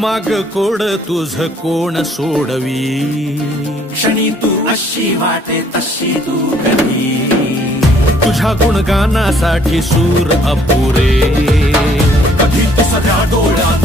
माग कोड तुझ कोण सोडवी, क्षणी तू अशी वाटे तशी तू कधी, तुझ्या गुणगानासाठी सूर अपुरे, कधी तू सगळ्या डोळ्यात